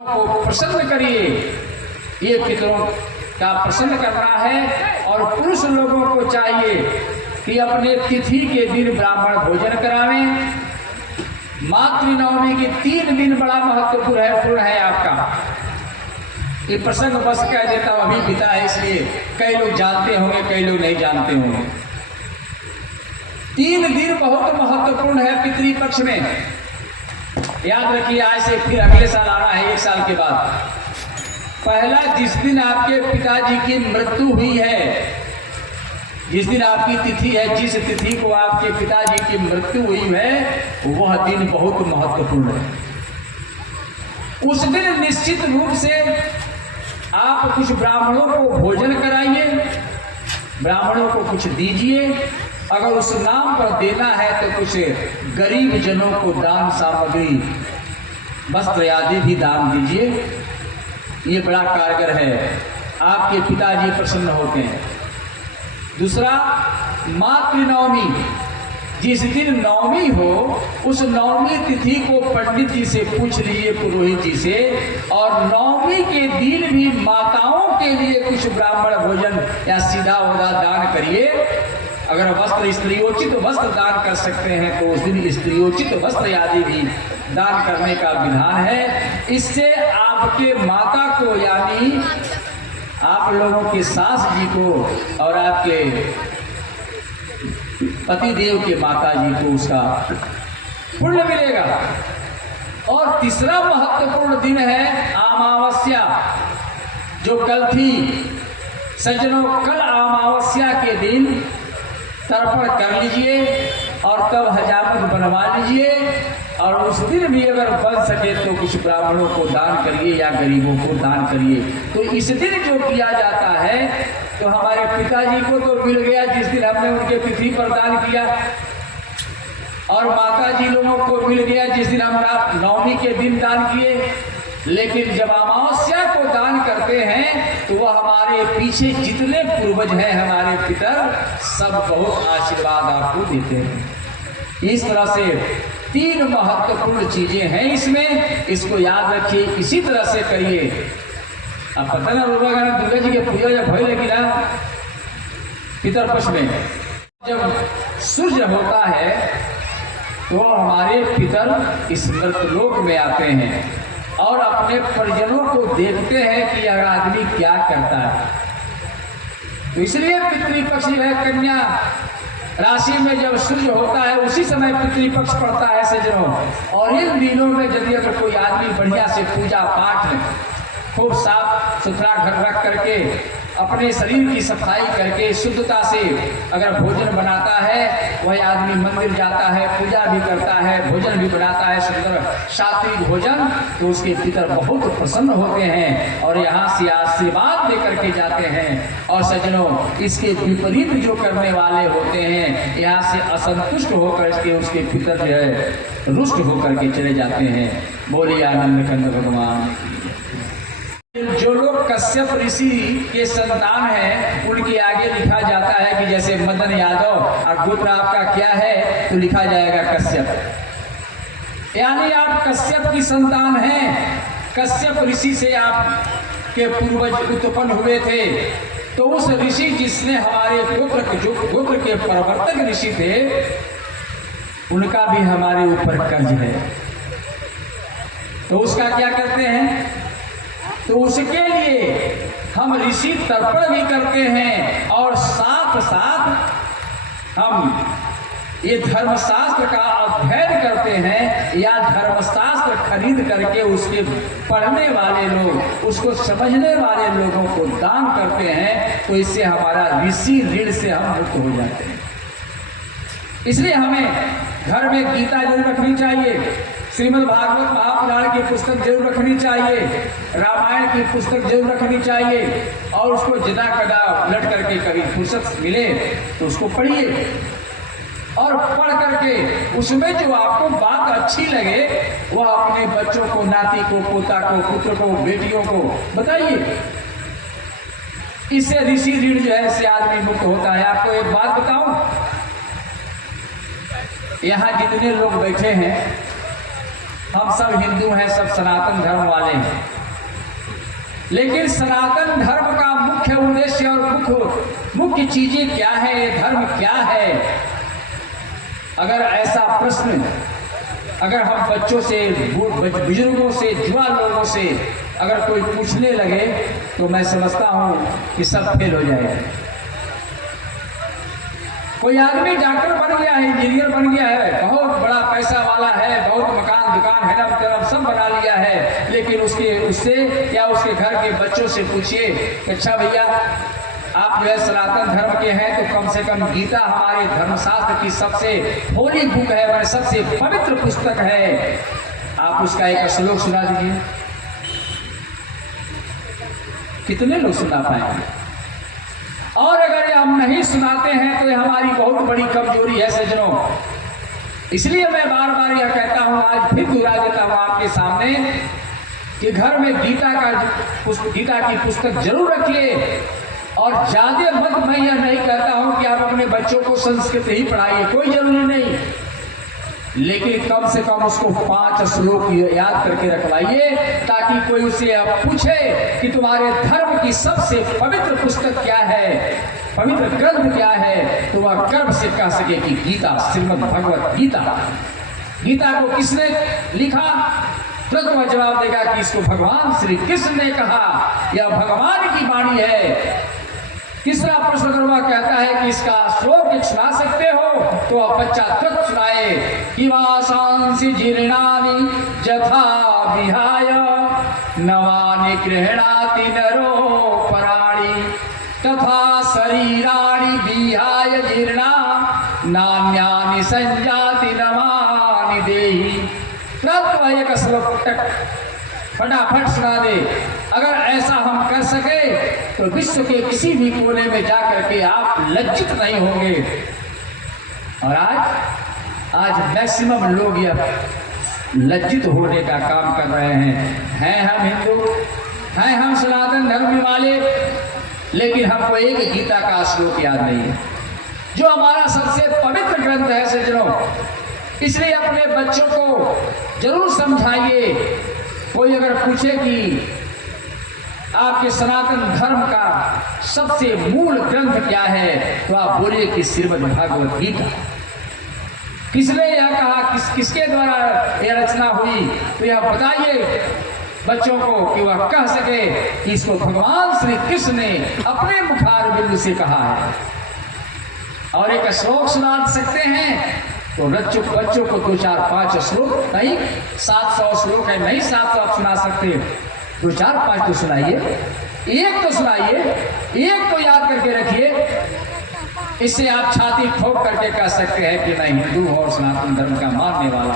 को प्रसन्न करिए, ये पितरों का प्रसन्न करना है। और पुरुष लोगों को चाहिए कि अपने तिथि के दिन ब्राह्मण भोजन करावें। मातृनवमी के 3 दिन बड़ा महत्वपूर्ण है आपका। ये प्रसंग बस कह देता हूं, अभी बीता है इसलिए कई लोग जानते होंगे, कई लोग नहीं जानते होंगे। 3 दिन बहुत महत्वपूर्ण है पितृपक्ष में। याद रखिए, आज से फिर अगले साल आना है, 1 साल के बाद। पहला, जिस दिन आपके पिताजी की मृत्यु हुई है, जिस दिन आपकी तिथि है, जिस तिथि को आपके पिताजी की मृत्यु हुई है, वह दिन बहुत महत्वपूर्ण है। उस दिन निश्चित रूप से आप कुछ ब्राह्मणों को भोजन कराइए, ब्राह्मणों को कुछ दीजिए। अगर उस नाम पर देना है तो कुछ गरीब जनों को दान सामग्री, वस्त्र आदि भी दान दीजिए। ये बड़ा कारगर है, आपके पिताजी प्रसन्न होते हैं। दूसरा, मातृनवमी, जिस दिन नवमी हो, उस नवमी तिथि को पंडित जी से पूछ लीजिए, पुरोहित जी से। और नवमी के दिन भी माताओं के लिए कुछ ब्राह्मण भोजन या सीधा उदा दान करिए। अगर वस्त्र स्त्रियोचित वस्त्र दान कर सकते हैं तो उस दिन स्त्रियोचित वस्त्र आदि भी दान करने का विधान है। इससे आपके माता को, यानी आप लोगों के सास जी को और आपके पतिदेव के माता जी को उसका पुण्य मिलेगा। और तीसरा महत्वपूर्ण दिन है अमावस्या, जो कल थी। सज्जनों, कल अमावस्या के दिन तर्पण कर लीजिए और तब हजामत बनवा लीजिए। और उस दिन भी अगर बन सके तो कुछ ब्राह्मणों को दान करिए या गरीबों को दान करिए। तो इस दिन जो किया जाता है, तो हमारे पिताजी को तो मिल गया जिस दिन हमने उनके तिथि पर दान किया, और माता जी लोगों को मिल गया जिस दिन हम नवमी के दिन दान किए। लेकिन जब अमावस्या को दान करते हैं तो वह हमारे पीछे जितने पूर्वज हैं, हमारे पितर, सब बहुत आशीर्वाद आपको देते हैं। इस तरह से 3 महत्वपूर्ण चीजें हैं इसमें, इसको याद रखिए, इसी तरह से करिए। अब पता ना दुर्गा जी के पूजा जब भय लगी ना पितरपक्ष में, जब सूर्य होता है तो हमारे पितर इस मृतलोक में आते हैं और अपने परिजनों को देखते हैं कि यह आदमी क्या करता है। तो इसलिए पितृपक्ष जो है, कन्या राशि में जब सूर्य होता है उसी समय पितृपक्ष पड़ता है सज्जनों। और इन दिनों में यदि अगर कोई आदमी बढ़िया से पूजा पाठ खूब साफ सुथरा घर रख करके, अपने शरीर की सफाई करके, शुद्धता से अगर भोजन बनाता है, वह आदमी मंदिर जाता है, पूजा भी करता है, भोजन भी बनाता है, सुंदर सात्विक भोजन, तो उसके पितर बहुत प्रसन्न होते हैं और यहाँ से आशीर्वाद लेकर के जाते हैं। और सज्जनों, इसके विपरीत जो करने वाले होते हैं, यहाँ से असंतुष्ट होकर के उसके पितर जो है रुष्ट होकर के चले जाते हैं। बोलिए आनंद कंद भगवान। जो लोग कश्यप ऋषि के संतान हैं, उनके आगे लिखा जाता है कि जैसे मदन यादव, और गोत्र आपका क्या है, तो लिखा जाएगा कश्यप। यानी आप कश्यप की संतान हैं, कश्यप ऋषि से आप के पूर्वज उत्पन्न हुए थे। तो उस ऋषि जिसने हमारे गोत्र के प्रवर्तक ऋषि थे, उनका भी हमारे ऊपर कर्ज है। तो उसका क्या करते हैं, तो उसके लिए हम ऋषि तर्पण भी करते हैं और साथ साथ हम ये धर्मशास्त्र का अध्ययन करते हैं, या धर्मशास्त्र खरीद करके उसके पढ़ने वाले लोग, उसको समझने वाले लोगों को दान करते हैं। तो इससे हमारा ऋषि ऋण से हम मुक्त हो जाते हैं। इसलिए हमें घर में गीता जरूर रखनी चाहिए, श्रीमद् भागवत महापुराण की पुस्तक जरूर रखनी चाहिए, रामायण की पुस्तक जरूर रखनी चाहिए। और उसको जदा कदा उलट करके कभी फुर्सत मिले तो उसको पढ़िए, और पढ़ करके उसमें जो आपको बात अच्छी लगे वह अपने बच्चों को, नाती को, पोता को, पुत्र को, बेटियों को बताइए। इससे ऋषि ऋण जो है इससे आदमी मुक्त होता है। आपको एक बात बताऊं, यहाँ जितने लोग बैठे हैं हम सब हिंदू हैं, सब सनातन धर्म वाले हैं, लेकिन सनातन धर्म का मुख्य उद्देश्य और मुख्य चीजें क्या है, ये धर्म क्या है? अगर ऐसा प्रश्न अगर हम बच्चों से, बुजुर्गों से, जुआ लोगों से अगर कोई पूछने लगे तो मैं समझता हूं कि सब फेल हो जाएगा। कोई आदमी डॉक्टर बन गया है, इंजीनियर बन गया है, बहुत बड़ा पैसा वाला है, बहुत मकान दुकान है, सब बना लिया है, लेकिन उससे या उसके घर के बच्चों से पूछिए, अच्छा भैया आप जो है सनातन धर्म के हैं तो कम से कम गीता हमारे धर्मशास्त्र की सबसे होली बुक है, वह सबसे पवित्र पुस्तक है, आप उसका एक श्लोक सुना दीजिए। कितने लोग सुना पाएंगे? और अगर ये हम नहीं सुनाते हैं तो ये हमारी बहुत बड़ी कमजोरी है सज्जनों। इसलिए मैं बार बार यह कहता हूं, आज फिर दोहरा देता हूं आपके सामने कि घर में गीता की पुस्तक जरूर रखिए। और ज्यादा मत, मैं यह नहीं कहता हूं कि आप अपने बच्चों को संस्कृत ही पढ़ाइए, कोई जरूरी नहीं, लेकिन कम से कम उसको 5 श्लोक याद करके रखवाइए, ताकि कोई उसे अब पूछे कि तुम्हारे धर्म की सबसे पवित्र पुस्तक क्या है, पवित्र ग्रंथ क्या है, तो वह गर्व से कह सके कि गीता, श्रीमद् भगवत गीता। गीता को किसने लिखा? तुरंत वह जवाब देगा कि इसको भगवान श्री कृष्ण ने कहा, यह भगवान की वाणी है। तीसरा प्रश्न अगर वह कहता है कि इसका श्लोक सुना सकते हो, तो वह बच्चा तुरंत सुनाए कि वासांसि जीर्णानि यथा विहाय नवानि गृह्णाति नरो पराणि तथा शरीराणि विहाय जीर्णा नान्यानि संजाति नवानि देहि। तुरंत वह एक श्लोक फटाफट सुना दे। अगर ऐसा हम कर सके तो विश्व के किसी भी कोने में जाकर के आप लज्जित नहीं होंगे। और आज मैक्सिमम लोग यह लज्जित होने का काम कर रहे हैं हम हिंदू, हैं हम सनातन धर्म वाले, लेकिन हमको एक गीता का श्लोक याद नहीं है, जो हमारा सबसे पवित्र ग्रंथ है सज्जनों। इसलिए अपने बच्चों को जरूर समझाइए। कोई अगर पूछे कि आपके सनातन धर्म का सबसे मूल ग्रंथ क्या है, तो आप बोलिए कि श्रीमद् भागवत गीता। किसने यह कहा, किसके द्वारा यह रचना हुई, तो यह बताइए बच्चों को कि वह कह सके कि इसको भगवान श्री कृष्ण ने अपने मुखार बिंदु से कहा है। और एक श्लोक सुना सकते हैं तो बच्चों को 2, 4, 5 श्लोक नहीं, 700 श्लोक है, नहीं 700 आप सुना सकते, 2, 4, 5 तो सुनाइए, एक तो सुनाइए, एक तो याद करके रखिए। इससे आप छाती ठोक करके कह सकते हैं कि मैं हिंदू और सनातन धर्म का मानने वाला।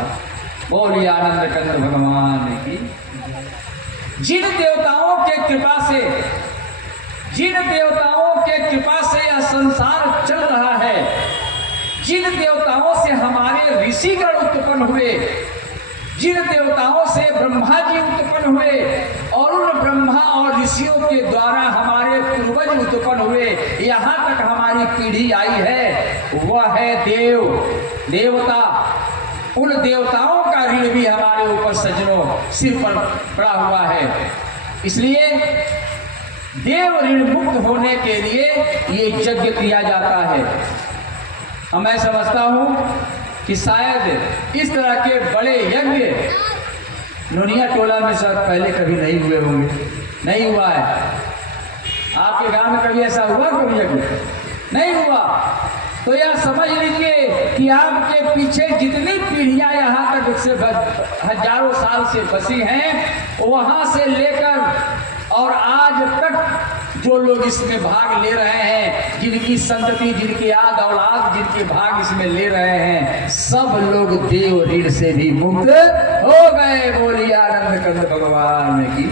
बोलिए आनंद कंद भगवान की। जिन देवताओं के कृपा से यह संसार चल रहा है, जिन देवताओं से हमारे ऋषिगण उत्पन्न हुए, जिन देवताओं से ब्रह्मा जी उत्पन्न हुए और उन ब्रह्मा और ऋषियों के द्वारा हमारे पूर्वज उत्पन्न हुए, यहाँ तक हमारी पीढ़ी आई है, वह है देवता। उन देवताओं का ऋण भी हमारे ऊपर सज्जनों सिर पर पड़ा हुआ है। इसलिए देव ऋण मुक्त होने के लिए ये यज्ञ किया जाता है। मैं समझता हूं कि शायद इस तरह के बड़े यज्ञ नोनिया टोला में शायद पहले कभी नहीं हुए होंगे, नहीं हुआ है। आपके गांव में कभी ऐसा हुआ? कभी यज्ञ नहीं हुआ। तो यह समझ लीजिए कि आपके पीछे जितनी पीढ़ियां यहाँ तक से हजारों साल से बसी हैं, वहां से लेकर और आज तक जो लोग इसमें भाग ले रहे हैं, जिनकी संतति, जिनकी याद औलाद, जिनके भाग इसमें ले रहे हैं, सब लोग देव ऋण से भी मुक्त हो गए। बोलिए आनंद कंद भगवान की।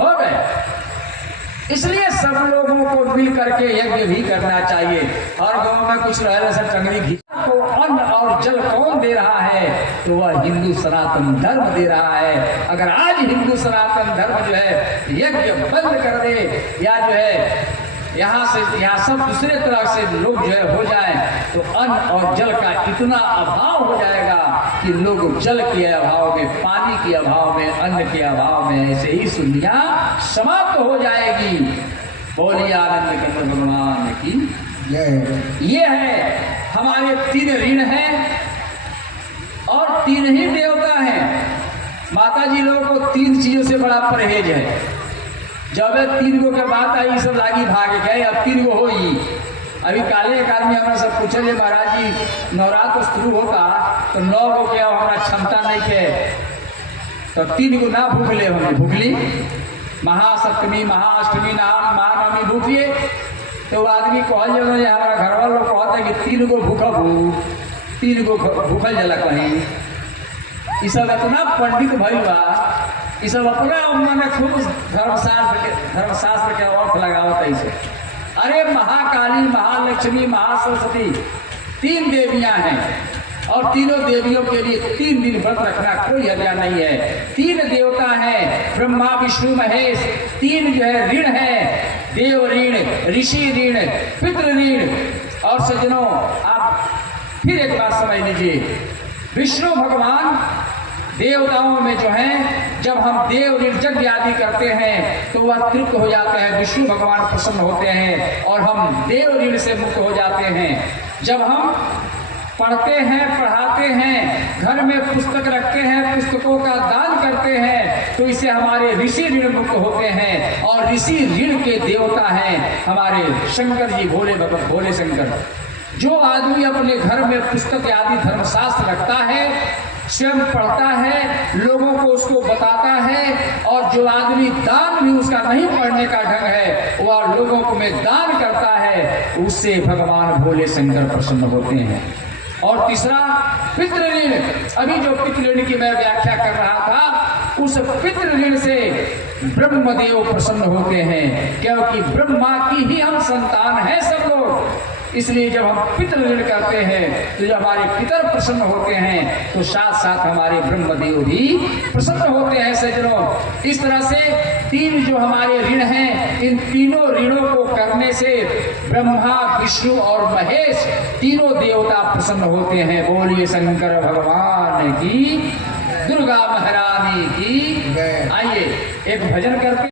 हो गए। इसलिए सब लोगों को मिल करके यज्ञ भी करना चाहिए। और गांव में कुछ रह सब टंगड़ी घी को अन्न और जल कौन दे रहा है? तो वह हिंदू सनातन धर्म दे रहा है। अगर आज हिंदू सनातन धर्म जो है यज्ञ बंद कर दे या जो है यहाँ सब दूसरे तरह से लोग जो है हो जाए तो अन्न और जल का इतना अभाव हो जाएगा कि लोग जल के अभाव में, पानी के अभाव में, अन्न के अभाव में ऐसे ही दुनिया समाप्त हो जाएगी। बोलिए आनंद कंद भगवान की जय। ये है हमारे 3 ऋण हैं और 3 ही देवता हैं। माता जी लोगों को 3 चीजों से बड़ा परहेज है। जब 3 गो के बात आई सब लागी भाग गए, अब 3 गो हो ही। अभी काले एक आदमी हमारे सब पूछे महाराज जी नवरात्र शुरू होता तो 9 गो के हमारा क्षमता नहीं के तो 3 गो ना भूख ले, हमें भूख ली महासप्तमी महाअष्टमी नाम महानवमी भूखिए। तो आदमी कहल जब हमारा घर वालों कहता है कि 3 गो भूखब, 3 गो भूखल जला कहीं। ये सब इतना पंडित भइल बा, ये सब अपना उन्होंने खूब धर्मशास्त्र के अर्थ लगावत ऐसे। अरे महाकाली, महालक्ष्मी, महासरस्वती 3 देवियां हैं और तीनों देवियों के लिए 3 दिन व्रत रखना कोई हर्जा नहीं है। 3 देवता हैं ब्रह्मा विष्णु महेश। 3 जो है ऋण है, देव ऋण, ऋषि ऋण, पितृ ऋण। और सज्जनों आप फिर एक बात समझ लीजिए, विष्णु भगवान देवताओं में जो है जब हम देव ऋण यज्ञ आदि करते हैं तो वह तृप्त हो जाते हैं, विष्णु भगवान प्रसन्न होते हैं और हम देव ऋण से मुक्त हो जाते हैं। जब हम पढ़ते हैं, पढ़ाते हैं, घर में पुस्तक रखते हैं, पुस्तकों का दान करते हैं तो इससे हमारे ऋषि ऋण मुक्त होते हैं। और ऋषि ऋण के देवता हैं हमारे शंकर जी, भोले भगत, भोले शंकर। जो आदमी अपने घर में पुस्तक आदि धर्मशास्त्र रखता है, स्वयं पढ़ता है, लोगों को उसको बताता है, और जो आदमी दान भी उसका नहीं पढ़ने का ढंग है वह लोगों को में दान करता है, उससे भगवान भोले शंकर प्रसन्न होते हैं। और तीसरा पितृ ऋण। अभी जो पितृ ऋण की मैं व्याख्या कर रहा था, उस पितृ ऋण से ब्रह्मदेव प्रसन्न होते हैं, क्योंकि ब्रह्मा की ही हम संतान हैं सब लोग। इसलिए जब हम पितृ ऋण करते हैं तो जब हमारे पितर प्रसन्न होते हैं तो साथ साथ हमारे ब्रह्मदेव भी प्रसन्न होते हैं। सज्जनों, इस तरह से 3 जो हमारे ऋण हैं, इन तीनों ऋणों को करने से ब्रह्मा विष्णु और महेश तीनों देवता प्रसन्न होते हैं। बोलिए शंकर भगवान की, दुर्गा महारानी की। आइए एक भजन करते